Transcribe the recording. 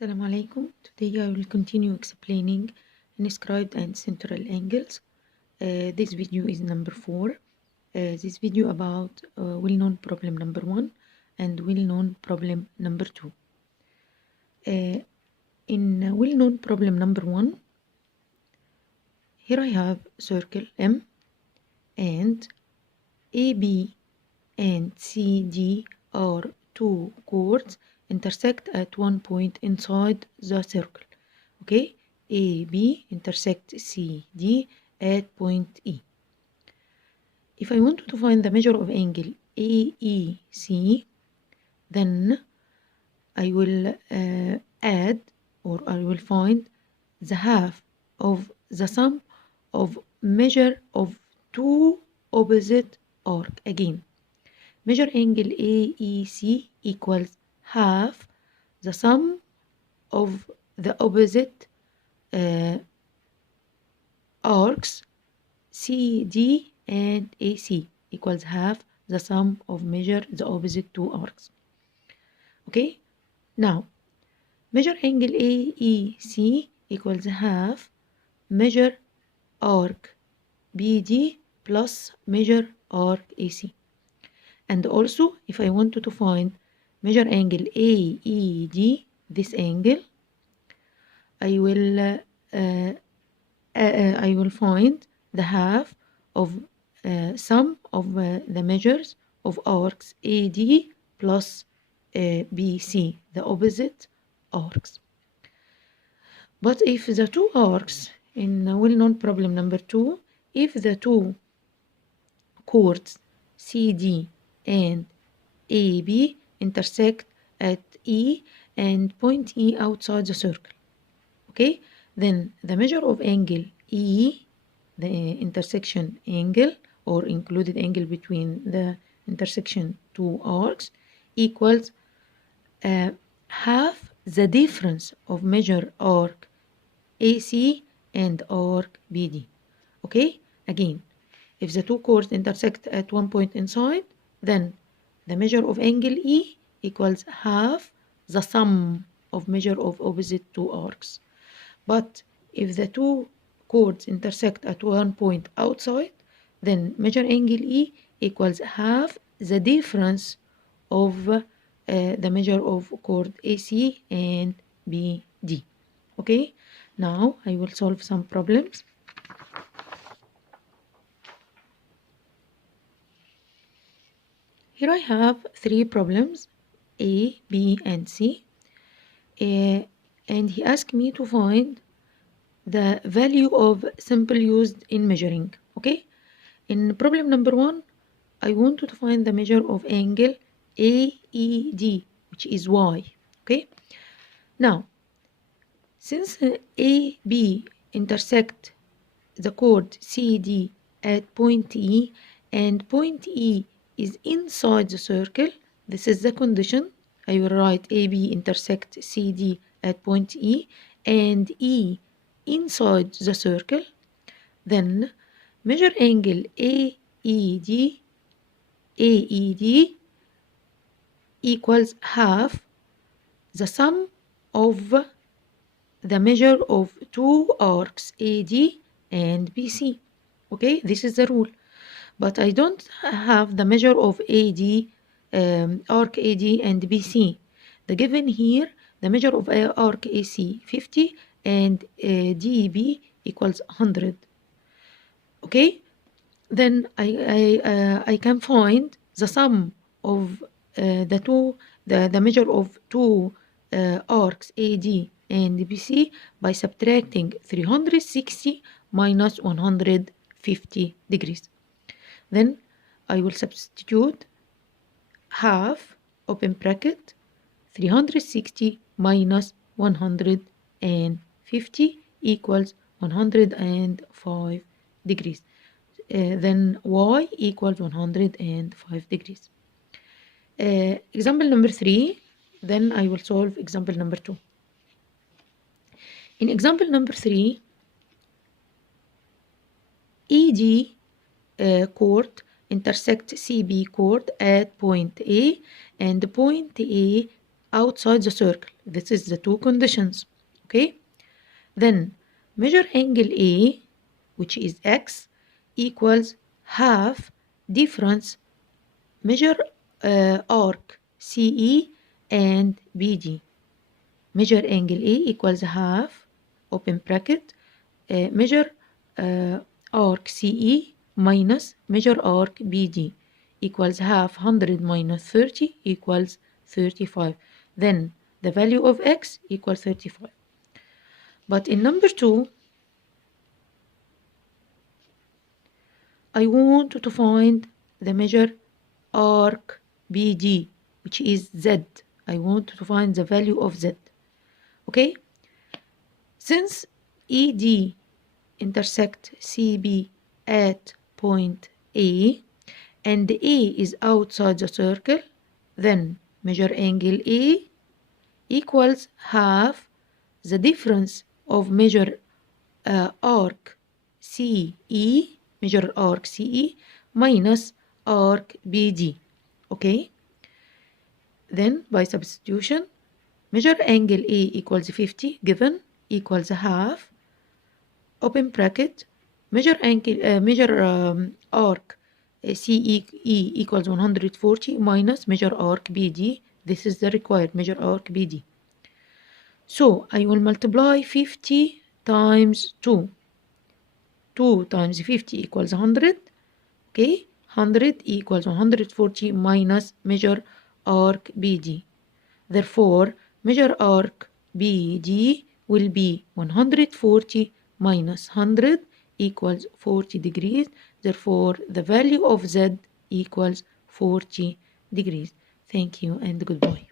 Assalamu alaikum. Today I will continue explaining inscribed and central angles. This video is number 4. This video about well-known problem number 1 and well-known problem number 2. In well-known problem number 1, here I have circle M and AB and CD are two chords intersect at one point inside the circle. Okay, AB intersect CD at point E. If I want to find the measure of angle AEC, then I will add, or I will find the half of the sum of measure of two opposite arc. Again, measure angle AEC equals half the sum of the opposite arcs CD and AC equals half the sum of measure the opposite two arcs. Okay, now measure angle AEC equals half measure arc BD plus measure arc AC. And also, if I wanted to find measure angle AED, this angle, I will find the half of sum of the measures of arcs AD plus BC, the opposite arcs. But if the two arcs in well-known problem number 2, if the two chords CD and AB intersect at E and point E outside the circle, okay, then the measure of angle E, the intersection angle or included angle between the intersection two arcs, equals half the difference of measure arc AC and arc BD. Okay, again, if the two chords intersect at one point inside, then the measure of angle E equals half the sum of measure of opposite two arcs. But if the two chords intersect at one point outside, then measure angle E equals half the difference of the measure of chord AC and BD. Okay, now I will solve some problems. Here I have 3 problems, A, B, and C. And he asked me to find the value of symbol used in measuring. Okay, in problem number 1, I wanted to find the measure of angle AED, which is Y. Okay, now since AB intersect the chord CD at point E and point E is inside the circle, this is the condition. I will write AB intersect CD at point E and E inside the circle. Then measure angle AED equals half the sum of the measure of two arcs AD and BC. Okay, this is the rule. But I don't have the measure of AD, arc AD and BC. The given here, the measure of arc AC 50 and DB equals 100. Okay, then I can find the sum of the measure of two arcs AD and BC by subtracting 360 minus 150 degrees. Then I will substitute half, open bracket, 360 minus 150 equals 105 degrees. Then Y equals 105 degrees. Example number 3, then I will solve example number 2. In example number 3, ED chord intersect CB chord at point A, and point A outside the circle. This is the two conditions. Okay? Then measure angle A, which is x, equals half difference measure arc CE and BD. Measure angle A equals half, open bracket, measure arc CE minus measure arc BD equals half 100 minus 30 equals 35. Then the value of x equals 35. But in number 2, I want to find the measure arc BD, which is Z. I want to find the value of Z. Okay? Since ED intersect CB at point A and A is outside the circle, then measure angle A equals half the difference of measure arc CE, measure arc CE minus arc BD. Okay? Then by substitution, measure angle A equals 50 given equals half, open bracket, measure arc CE equals 140 minus measure arc BD. This is the required measure arc BD. So I will multiply 50 times 2. 2 times 50 equals 100. Okay, 100 equals 140 minus measure arc BD. Therefore, measure arc BD will be 140 minus 100 equals 40 degrees. Therefore, the value of Z equals 40 degrees. Thank you and goodbye.